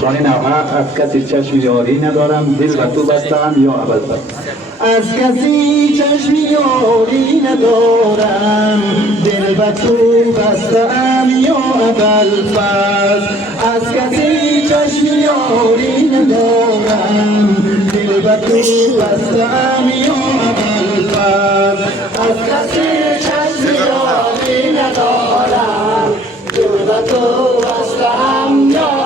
پشانی نوحق از کسی چشم یاری ندارم دل و تو بستم یا ابوالفضل از کسی چشم یاری ندارم دل و تو بستم یا ابوالفضل از کسی چشم یاری ندارم دل و تو بستم یا ابوالفضل از کسی چشم یاری ندارم دل و تو بستم یا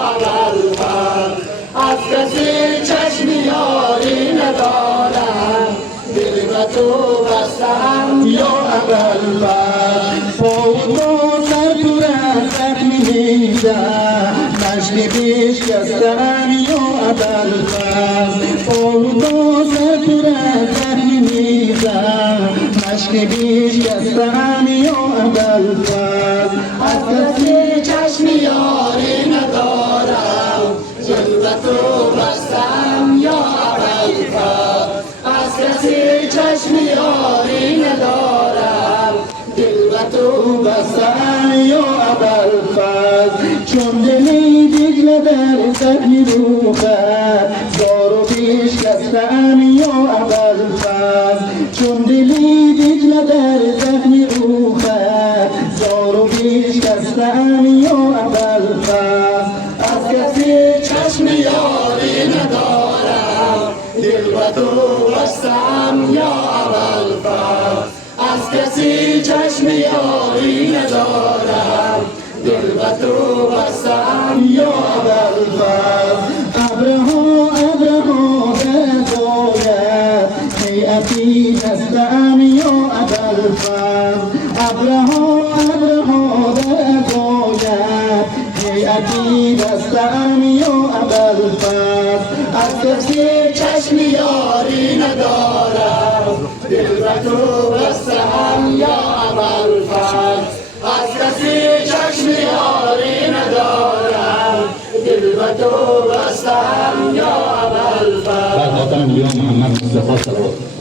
از کسی چشم یاری ندارم دل و تو بستم یا ابوالفضل با سر تو را زخمی میزم مشک بشکستم یا ابوالفضل با سر تو را زخمی میزم مشک بشکستم یا ابوالفضل از کسی چشم یاری ندارم دل و تو بستم یا ابوالفضل از کسی چشم یاری ندارم دل و تو بستم یا ابوالفضل چون دلی دجله در زخمی روخت زار و بشکستم یا ابوالفضل چون دلی دجله در زخمی روخت زار و بشکستم یا ابوالفضل از کسی چشم یاری ندارم دل و تو بستم یا ابوالفضل از کسی چشم یاری ندارم دل و تو بستم یا ابوالفضل ابرها بزاید هیئتی دستم یا ابوالفضل ابرها بزاید هیئتی دستم یا ابوالفضل از کسی چشم یاری ندارم دل و تو بستم یا ابوالفضل از کسی چشم یاری ندارم دل و تو بستم یا ابوالفضل بعد وطن بیان محمد مصطفی صلوات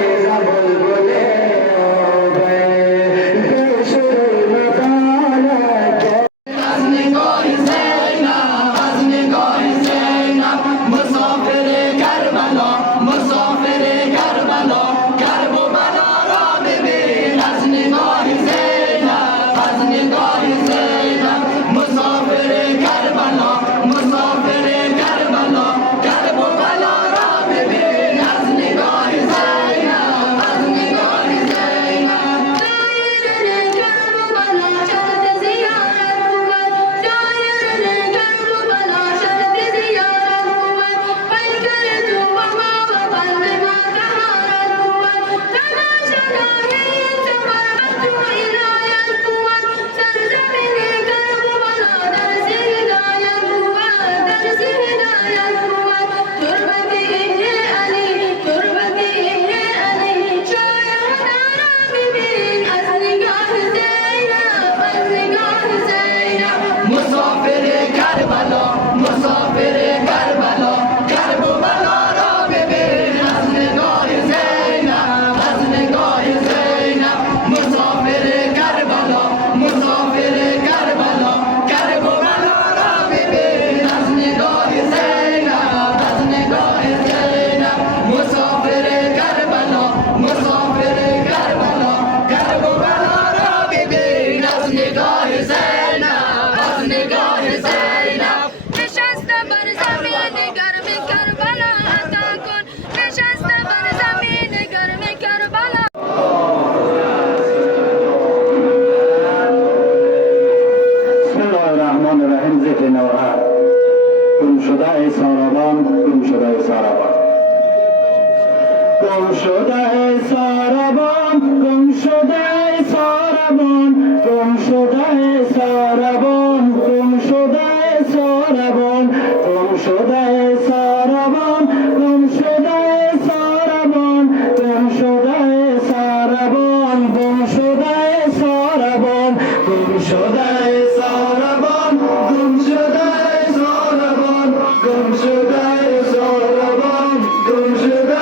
Reza bulbul گم شده ساربان گم شده ساربان گم شده ساربان گم شده ساربان گم شده ساربان گم شده ساربان گم شده ساربان گم شده ساربان گم شده ساربان گم شده ساربان گم شده ساربان گم شده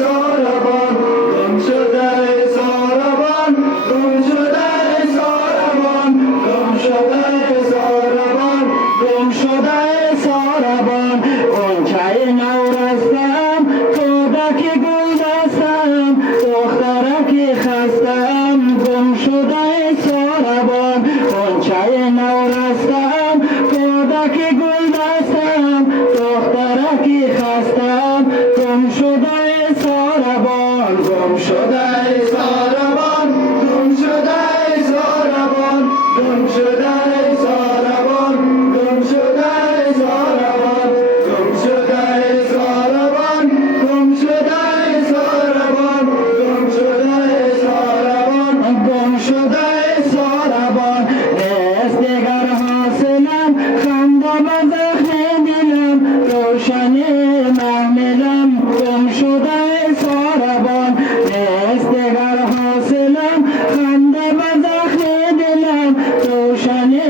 ساربان گم شده ساربان گم شده ساربان گم شده ساربان گم شده ساربان غنچه نورستم کودک گل دستم دخترک خستم گم شده ساربان غنچه نورستم کودک گل دستم دخترک خستم گم شده ساربان گم شده ساربان گم شده ساربان گم شده ساربان گم شده ساربان گم شده ساربان گم شده ساربان گم شده ساربان گم شده ساربان نیست دیگر حاصلم خنده به زخم دلم روشنی محملم گم شده ساربان نیست دیگر حاصلم خنده به زخم دلم روشنی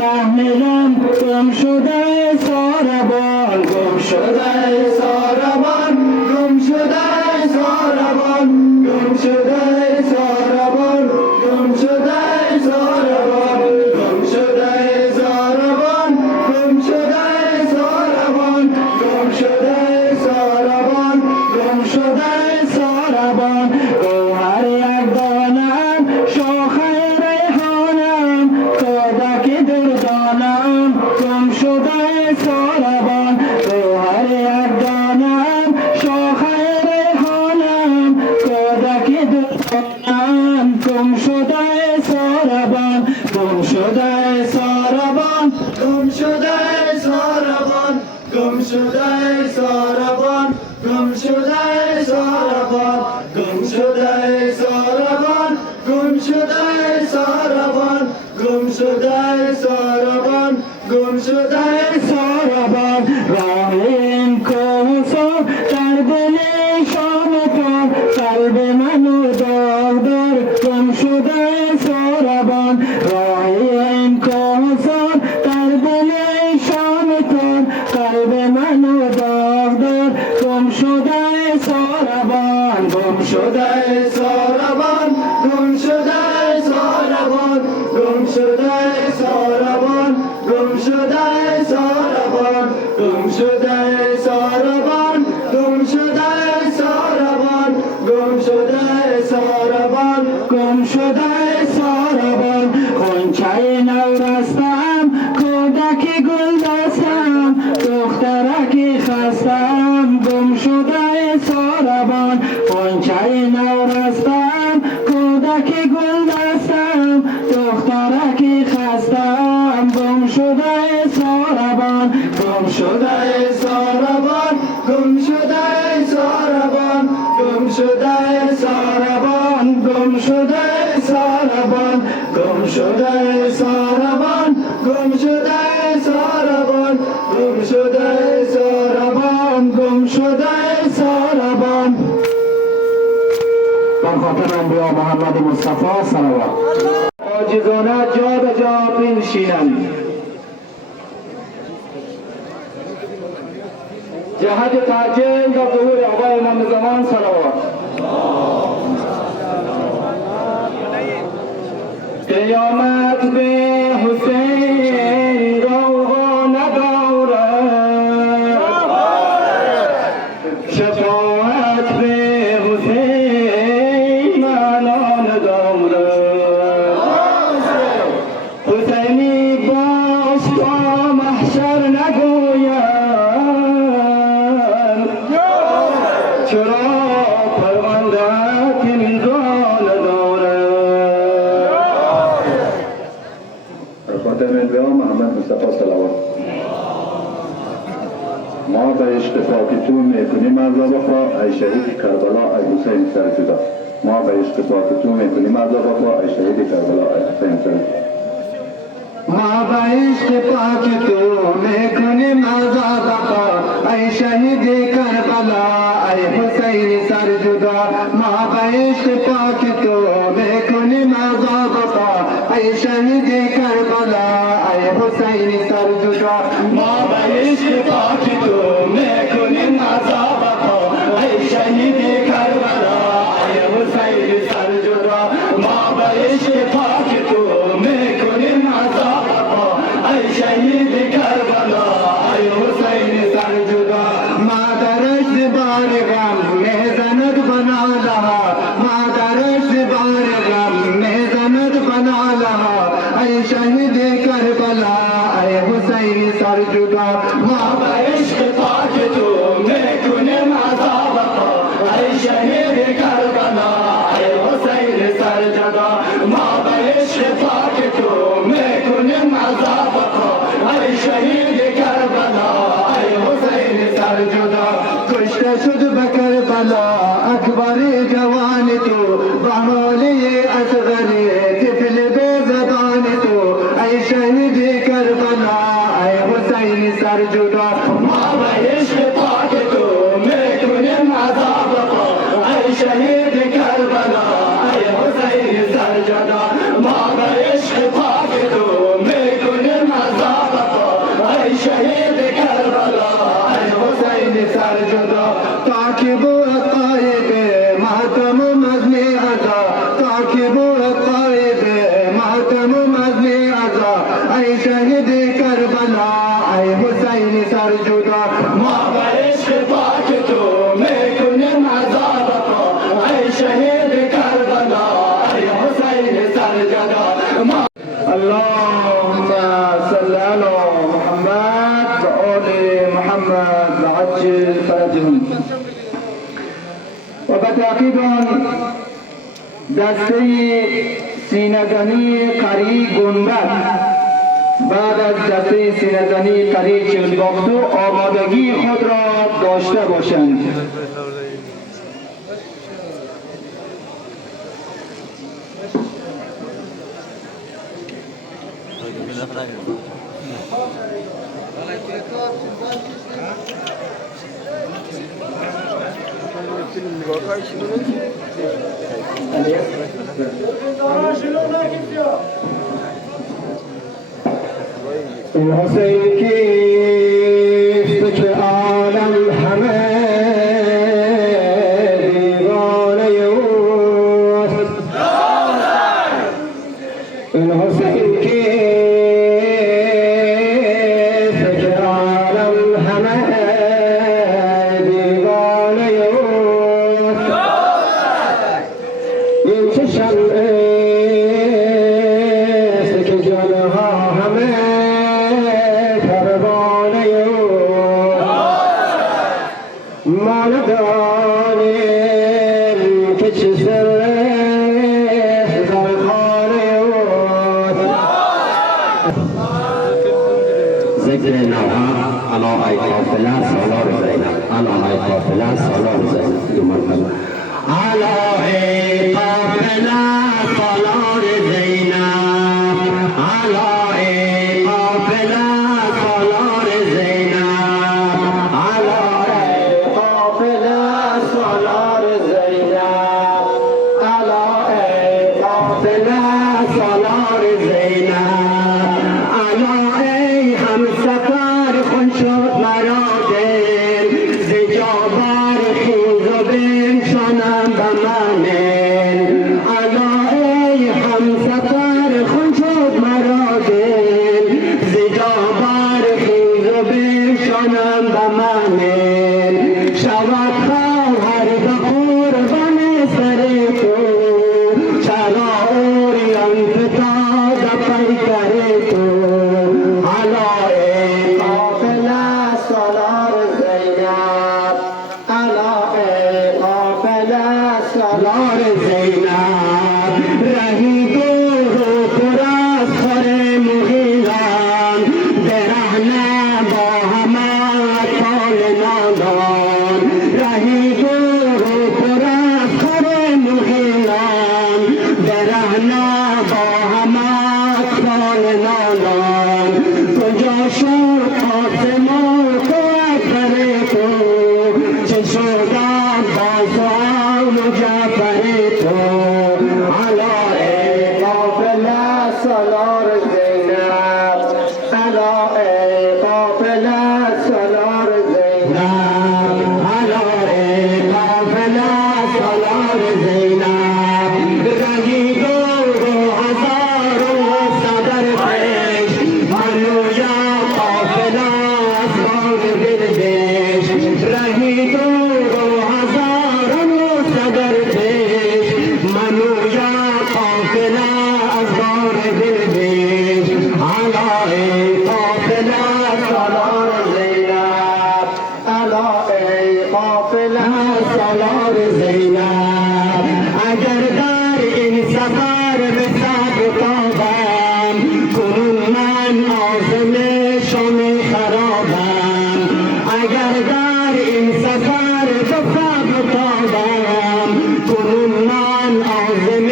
محملم گم شده ساربان گم شده ساربان گم شده ساربان گم شده ساربان گم شده ساربان گم شده ساربان گم شده ساربان گم شده ساربان گم شده ساربان گوهر یک دانم شاخه ریحانم کودک دردانم گم شده ساربان گوهر یک دانم شاخه ریحانم کودک دردانم گم شده ساربان گم شده ساربان گم شده ساربان گم شده ساربان گم شده ساربان گم شده ساربان گم شده ساربان گم شده ساربان گم شده ساربان راه این کوسر در دل شامتان قلب منو داغدار گم شده ساربان راه این کوسر در دل شامتان قلب منو داغدار گم شده ساربان گم شده ساربان گم شده ساربان گم شده ساربان گم شده ساربان گم شده ساربان گم شده ساربان گم شده ساربان گم شده ساربان غنچه نورستم کودک گل دستم دخترک خستم گم شده ساربان غنچه نورستم کودک گل دستم دخترک خستم گم شده ساربان گم شده ساربان گم شده ساربان گم شده ساربان گم شده ساربان گم شده ساربان گم شده ساربان گم شده ساربان گم شده ساربان بر خاطر انبیا محمد مصطفی صلوات عاجزانه جا به جا بنشینم جهت تعجیل در ظهور آقای امام زمان صلوات قیامت به حسین روح ندارد شفاعت به حسین معنا ندارد حسینی باش تا محشر نگوید چرا پرونده‌ات اینجا ندارد خاتم انبیا محمد مصطفی صلوات ما به عشق پاک تو میکنیم عذاب خوا ای شهید کربلا ای حسین سرجدا ما به عشق پاک تو میکنیم عذاب خوا ای شهید کربلا ای حسین سرجدا ما به عشق پاک تو میکنیم عذاب خوا ای شهید کربلا ای حسین سرجدا ما به عشق پاک تو میکنیم عذاب خوا ای شهید کربلا ای حسین سرجدا ما به عشق پاک تو میکنیم عذاب خوا ای شهید کربلا ای حسین سرجدا ما به عشق پاک تو میکنیم عذاب خوا ای شهید کربلا ای حسین سرجدا مادرش بار غم میزند بنا لها مادرش بار غم میزند بنا لها ای شهید کربلا ای حسین سرجدا ما به عشق پاک تو میکنیم عذاب خوا ای شهید کربلا ای حسین سرجدا ما به عشق پاک تو میکنیم عذاب خوا ای شهید کربلا ای حسین سرجدا کشته شد به کربلا اکبر جوان تو بهالی اصغری طفل به زبان تو ای شهید کربلا ای حسین سرجدا ما به عشق پاک تو میکنیم عذاب خوا ای شهید کربلا ای حسین سرجدا ما به عشق پاک تو میکنیم عذاب خوا ای شهید کربلا ای حسین سرجدا تاکب الطایب ماتم مزنی عزا تاکب الطایب ماتم مزنی عزا ای شهید کربلا ای حسین سرجدا ما به عشق پاک تو میکنیم عذاب خوا ای شهید کربلا ای حسین سرجدا اللهم صل على محمد و آل محمد و عجل فرجهم و به تأکید آن دسته سینه‌زنی قری گنبد بعد از دسته سینه‌زنی قری چلباختو آمادگی خود را داشته باشند. این حسین کیست که عالم همه دیوانه اوست این حسین کیست که عالم همه دیوانه اوست این چه شمعه است که جانها همه ما ندانیم که چه سر در خانه اوست ذکر نوها انا ای قافله سالار زینب انا ای قافله سالار زینب دو مرتبه انا ای قافله سالار زینب انا ای قافله سالار زینب انا قافله سالار زینب الا ای قافله سالار زینب الا ای همسفر خون شد مرا دل ز جابر خیز و بنشانم به من الا ای همسفر خون شد مرا دل ز جابر خیز و بنشانم به من شود خواهر به قربان سر تو چرا اوریان فتاد پیکر تو الا ای قافله سالار زینب الا ای قافله سالار زینب رهی دور و پر از خور مغیلان برهنه با همه اطفال امام جعفر تو علای قافله سالار زینب علای قافله سالار زینب علای قافله سالار زینب رهی دور و هزار و صدر پیش منویا قافله اسرار دلدش رهی دور و هزار و صدر پیش منویا قافله اسرار دلدش علای قافله سالار زینب علای قافله سالار زینب اگر در این سفر به صبر تابم کنون من عازم شام خرابم اگر در این سفر به صبر تابم کنون من عازم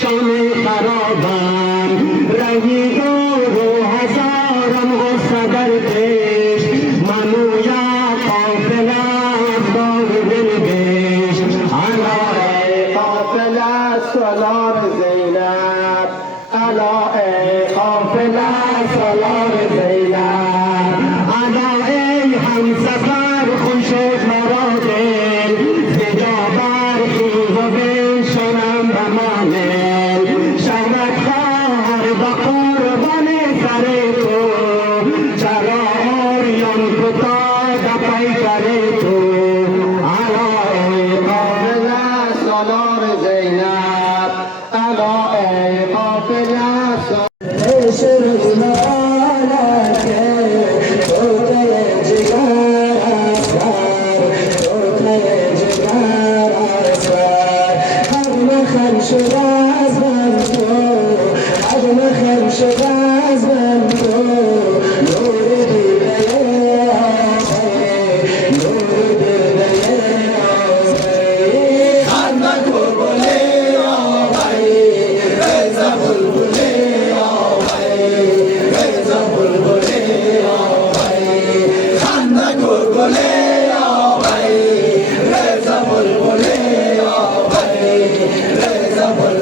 شام خرابم رهی دور و هزارم و صدر پیش منویا قافله بار دل بیش علای قافله سالار زینب علای قافله سالار زینب علای همسفر خون شد مرا دل زجا برخیز و بنشانم به معامل شود خواهر به قربان سر تو چرا آریان فتاد پیکر تو علای قافله سالار زینب علای قافله عشق مالکه توته جگر اسرار توته جگر اسرار حرم خم شد از من تو حرم خم شد از من تو نور دیده آقای نور دیده آقای خندق و گله آقای رضا بلبله آقای رضا بلبله آقای خندق و گله آقای رضا بلبله آقای رضا بلبله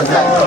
حسین